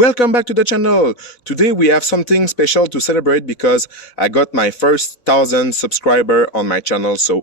Welcome back to the channel. Today we have something special to celebrate because I got my first 1,000 subscriber on my channel. So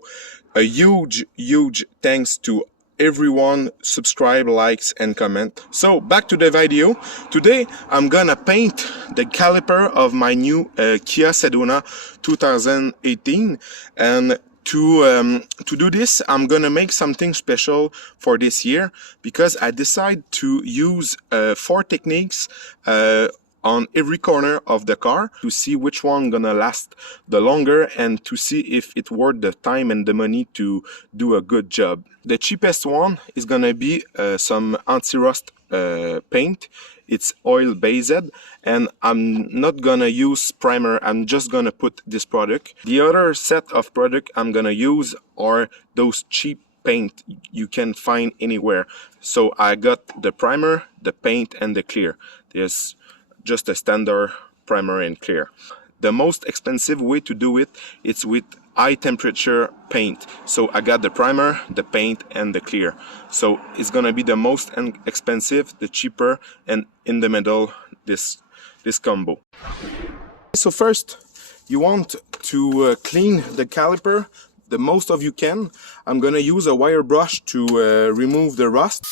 a huge thanks to everyone. Subscribe, likes and comment. So back to the video. Today I'm gonna paint the caliper of my new Kia Sedona 2018, and to do this, I'm gonna make something special for this year because I decided to use 4 techniques on every corner of the car to see which one gonna last the longer and to see if it worth the time and the money to do a good job. The cheapest one is gonna be some anti-rust paint. It's oil based, and I'm not gonna use primer. I'm just gonna put this product. The other set of product I'm gonna use are those cheap paint you can find anywhere. So I got the primer, the paint and the clear. There's just a standard primer and clear. The most expensive way to do it is with high temperature paint. So I got the primer, the paint and the clear. So it's gonna be the most expensive, the cheaper, and in the middle this combo. So first you want to clean the caliper the most of you can. I'm gonna use a wire brush to remove the rust.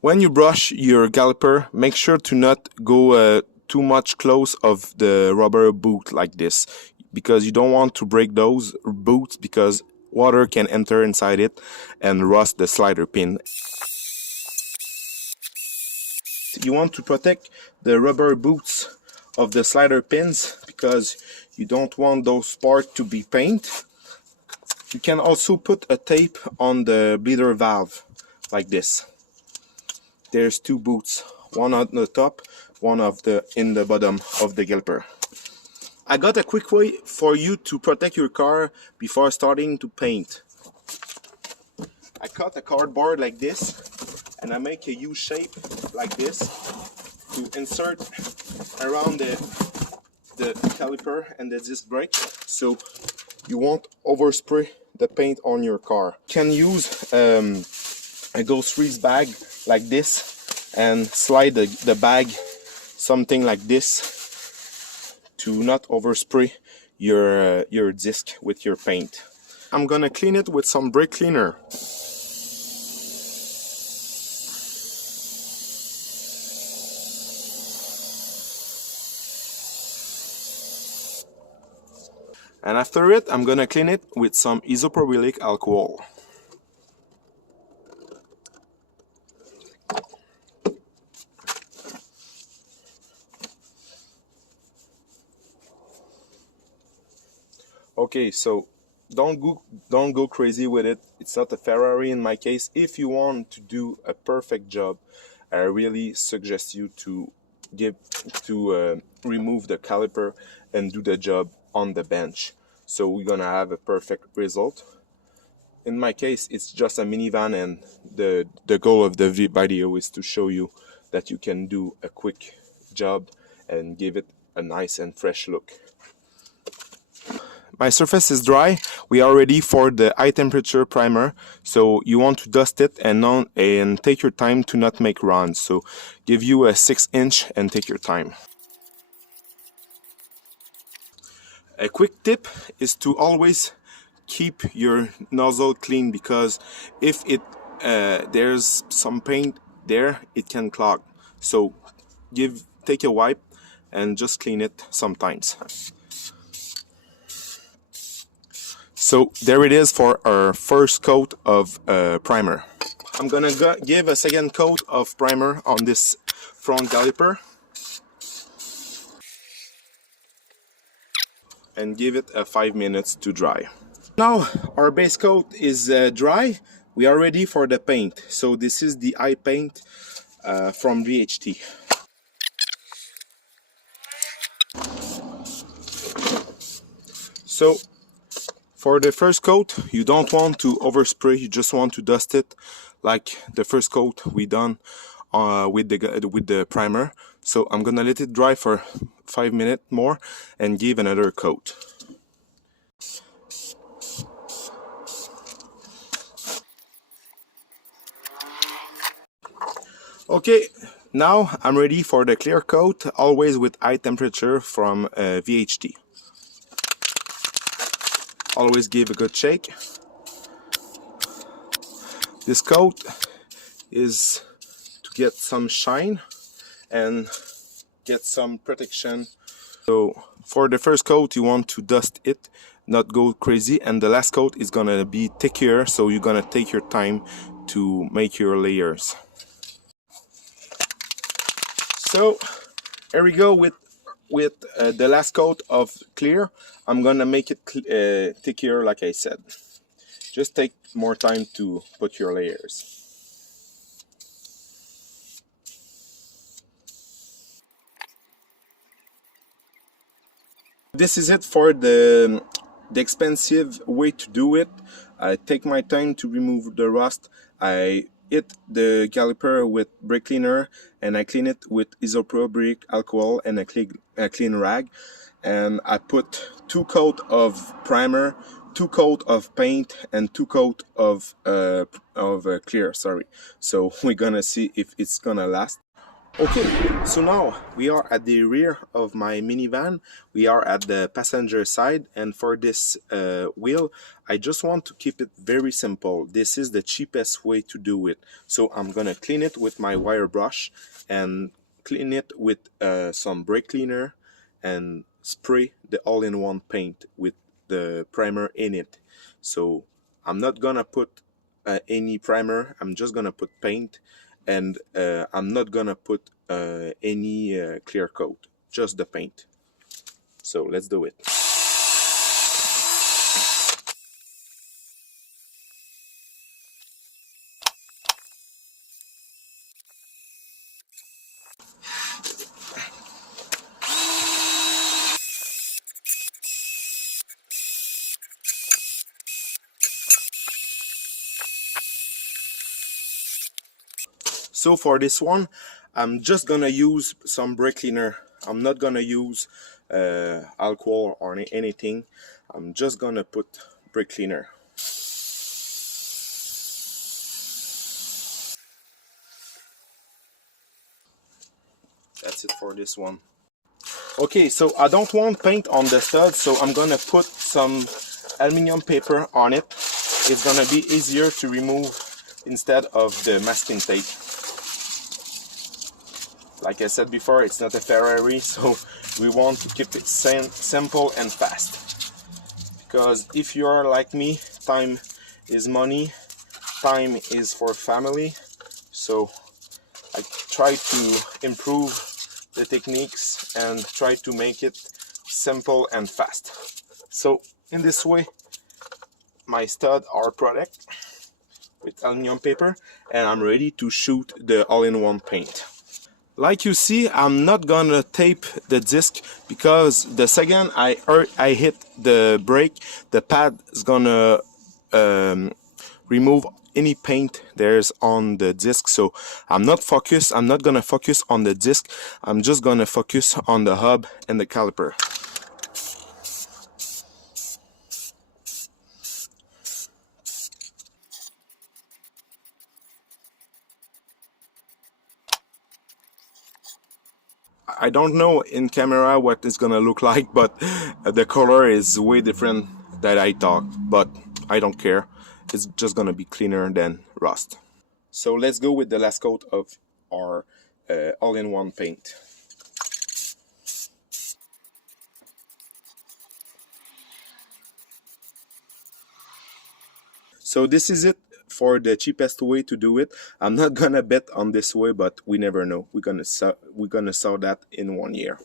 When you brush your caliper, make sure to not go too much close of the rubber boot like this, because you don't want to break those boots because water can enter inside it and rust the slider pin. You want to protect the rubber boots of the slider pins because you don't want those parts to be paint. You can also put a tape on the bleeder valve like this. There's 2 boots, one on the top, one in the bottom of the caliper. I got a quick way for you to protect your car before starting to paint. I cut a cardboard like this and I make a U shape like this to insert around the caliper and the disc brake, so you won't overspray the paint on your car. You can use a groceries bag like this and slide the bag something like this to not overspray your disc with your paint. I'm gonna clean it with some brake cleaner. And after it, I'm gonna clean it with some isopropylic alcohol. Okay, so don't go crazy with it. It's not a Ferrari in my case. If you want to do a perfect job, I really suggest you to remove the caliper and do the job on the bench. So we're gonna have a perfect result. In my case, it's just a minivan, and the goal of the video is to show you that you can do a quick job and give it a nice and fresh look. My surface is dry. We are ready for the high temperature primer. So you want to dust it and take your time to not make runs. So give you a 6-inch and take your time. A quick tip is to always keep your nozzle clean, because if there's some paint there, it can clog. So take a wipe and just clean it sometimes. So there it is for our first coat of primer. I'm gonna give a second coat of primer on this front caliper and give it 5 minutes to dry. Now our base coat is dry. We are ready for the paint. So this is the eye paint from VHT. So for the first coat, you don't want to overspray, you just want to dust it like the first coat we done with the primer. So I'm gonna let it dry for 5 minutes more and give another coat. Okay, now I'm ready for the clear coat, always with high temperature from VHT. Always give a good shake. This coat is to get some shine and get some protection. So for the first coat you want to dust it, not go crazy, and the last coat is gonna be thicker, so you're gonna take your time to make your layers. So here we go with the last coat of clear. I'm gonna make it thicker, like I said. Just take more time to put your layers. This is it for the expensive way to do it. I take my time to remove the rust. I hit the caliper with brake cleaner and I clean it with isopropylic alcohol and a clean rag. And I put 2 coat of primer, 2 coat of paint, and 2 coat of clear. Sorry. So we're gonna see if it's gonna last. Okay, so now we are at the rear of my minivan. We are at the passenger side, and for this wheel, I just want to keep it very simple. This is the cheapest way to do it. So I'm gonna clean it with my wire brush and clean it with some brake cleaner and spray the all-in-one paint with the primer in it. So I'm not gonna put any primer, I'm just gonna put paint, and I'm not gonna put any clear coat, just the paint. So let's do it. So for this one, I'm just gonna use some brake cleaner. I'm not gonna use alcohol or anything. I'm just gonna put brake cleaner. That's it for this one. Okay, so I don't want paint on the stud, so I'm gonna put some aluminum paper on it. It's gonna be easier to remove instead of the masking tape. Like I said before, it's not a Ferrari, so we want to keep it simple and fast. Because if you are like me, time is money, time is for family, so I try to improve the techniques and try to make it simple and fast. So in this way, my studs are protected with aluminum paper, and I'm ready to shoot the all-in-one paint. Like you see, I'm not gonna tape the disc because the second I hit the brake, the pad is gonna remove any paint there's on the disc. So I'm not gonna focus on the disc. I'm just gonna focus on the hub and the caliper. I don't know in camera what it's gonna look like, but the color is way different than I thought, but I don't care. It's just gonna be cleaner than rust. So let's go with the last coat of our all-in-one paint. So this is it for the cheapest way to do it. I'm not gonna bet on this way, but we never know. We're gonna sell that in 1 year.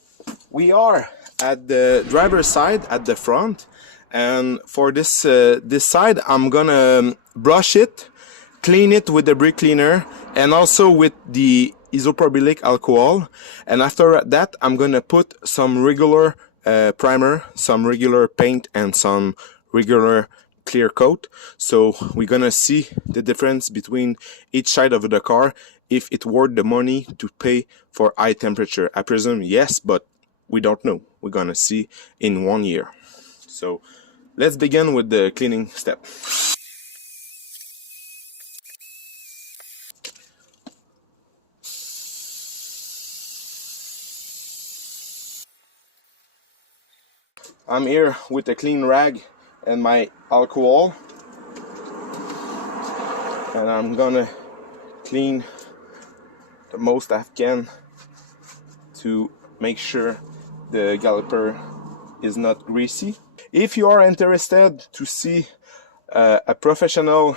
We are at the driver's side at the front, and for this this side I'm gonna brush it, clean it with the brake cleaner and also with the isopropylic alcohol, and after that I'm gonna put some regular primer, some regular paint, and some regular clear coat. So we're gonna see the difference between each side of the car, if it worth the money to pay for high temperature. I presume yes, but we don't know. We're gonna see in 1 year. So let's begin with the cleaning step. I'm here with a clean rag and my alcohol, and I'm gonna clean the most I can to make sure the caliper is not greasy. If you are interested to see a professional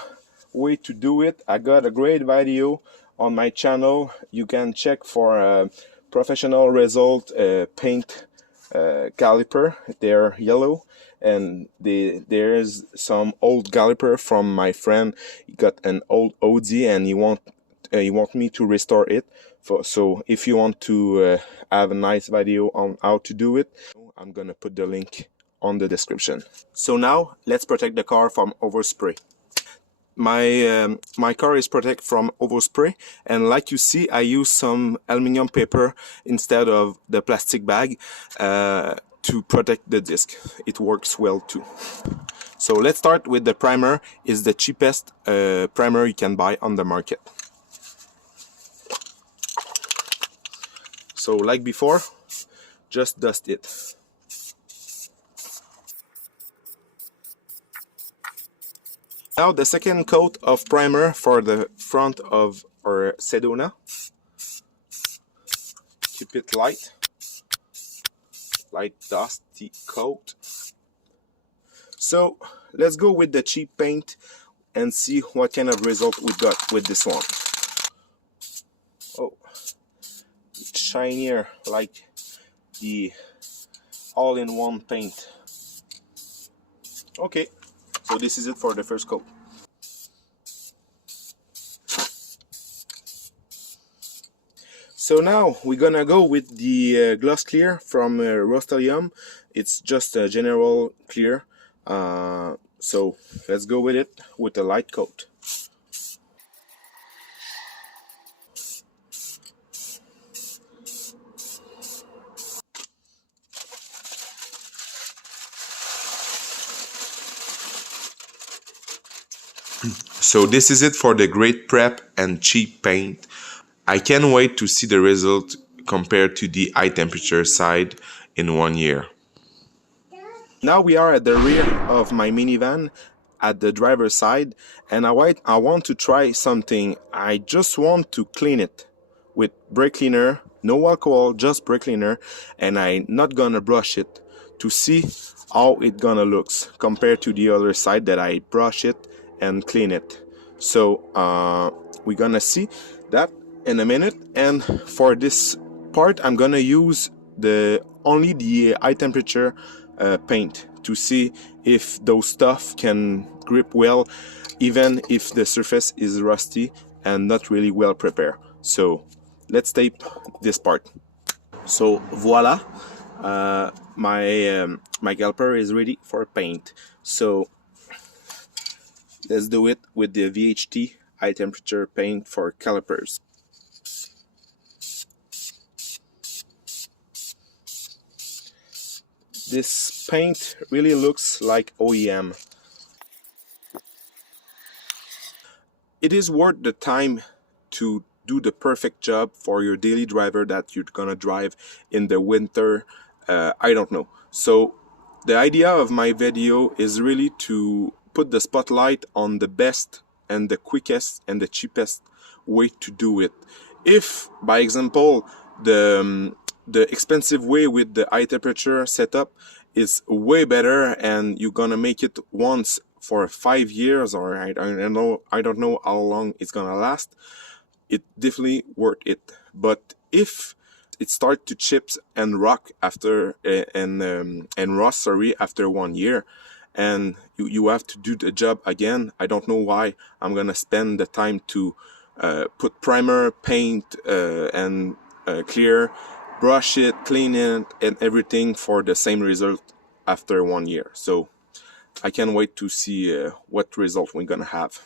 way to do it, I got a great video on my channel. You can check for a professional result paint caliper. They're yellow, and there's some old caliper from my friend. He got an old OD and he want me to restore it. So if you want to have a nice video on how to do it, I'm gonna put the link on the description. So now let's protect the car from overspray. My car is protected from overspray, and like you see, I use some aluminum paper instead of the plastic bag to protect the disc. It works well too. So let's start with the primer. It's the cheapest primer you can buy on the market. So like before, just dust it. Now the second coat of primer for the front of our Sedona. Keep it light dusty coat. So let's go with the cheap paint and see what kind of result we got with this one. Oh, it's shinier like the all-in-one paint. Okay, so this is it for the first coat. So now we're gonna go with the gloss clear from Rust-Oleum. It's just a general clear. So let's go with it with a light coat. So this is it for the great prep and cheap paint. I can't wait to see the result compared to the high temperature side in 1 year. Now we are at the rear of my minivan at the driver's side, and I want to try something. I just want to clean it with brake cleaner, no alcohol, just brake cleaner, and I'm not gonna brush it to see how it gonna looks compared to the other side that I brush it and clean it. So we're gonna see that in a minute, and for this part I'm gonna use only the high temperature paint to see if those stuff can grip well even if the surface is rusty and not really well prepared. So let's tape this part. So voila, my caliper is ready for paint. So let's do it with the VHT high temperature paint for calipers. This paint really looks like OEM. It is worth the time to do the perfect job for your daily driver that you're gonna drive in the winter. I don't know. So the idea of my video is really to put the spotlight on the best and the quickest and the cheapest way to do it. If, by example, the expensive way with the high temperature setup is way better and you're gonna make it once for 5 years, or I don't know how long it's gonna last, it definitely worth it. But if it starts to chips and rock after and rust, sorry, after 1 year, and you have to do the job again, I don't know why I'm gonna spend the time to put primer, paint, and clear, brush it, clean it, and everything for the same result after 1 year. So I can't wait to see what result we're gonna have.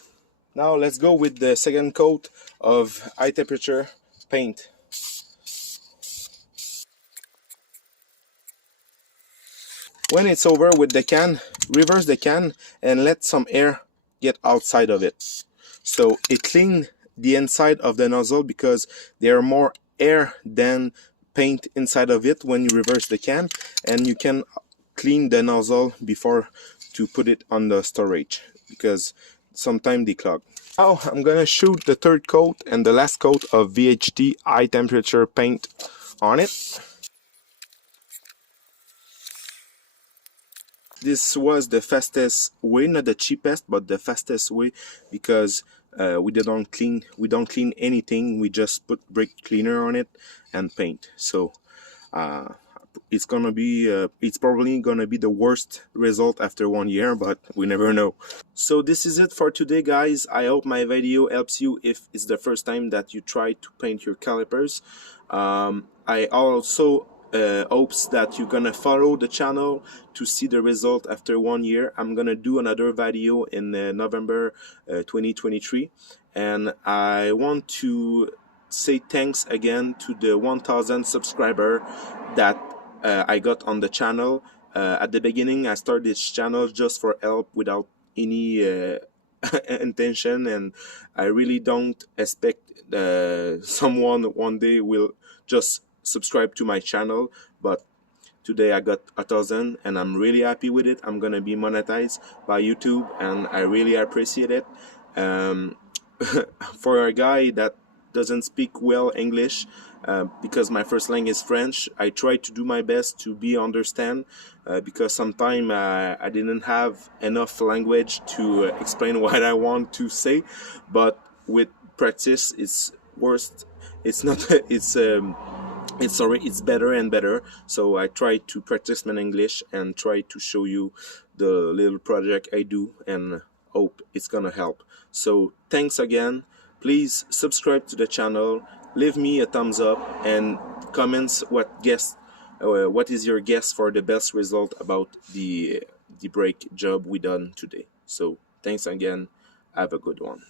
Now let's go with the second coat of high temperature paint. When it's over with the can, reverse the can and let some air get outside of it. So it cleans the inside of the nozzle because there are more air than paint inside of it when you reverse the can, and you can clean the nozzle before to put it on the storage because sometimes they clog. Now I'm gonna shoot the third coat and the last coat of VHT high temperature paint on it. This was the fastest way, not the cheapest, but the fastest way, because we don't clean anything. We just put brake cleaner on it and paint. So it's probably gonna be the worst result after 1 year, but we never know. So this is it for today, guys. I hope my video helps you if it's the first time that you try to paint your calipers. I also hopes that you're gonna follow the channel to see the result after 1 year. I'm gonna do another video in November 2023, and I want to say thanks again to the 1000 subscriber that I got on the channel. At the beginning, I started this channel just for help without any intention, and I really don't expect someone one day will just subscribe to my channel, but today I got 1000 and I'm really happy with it. I'm gonna be monetized by YouTube and I really appreciate it. For a guy that doesn't speak well English, because my first language is French, I try to do my best to be understand, because sometimes I didn't have enough language to explain what I want to say, but with practice it's worst. It's not it's better and better. So I try to practice my English and try to show you the little project I do, and hope it's gonna help. So thanks again. Please subscribe to the channel, leave me a thumbs up, and comments what is your guess for the best result about the brake job we done today. So thanks again. Have a good one.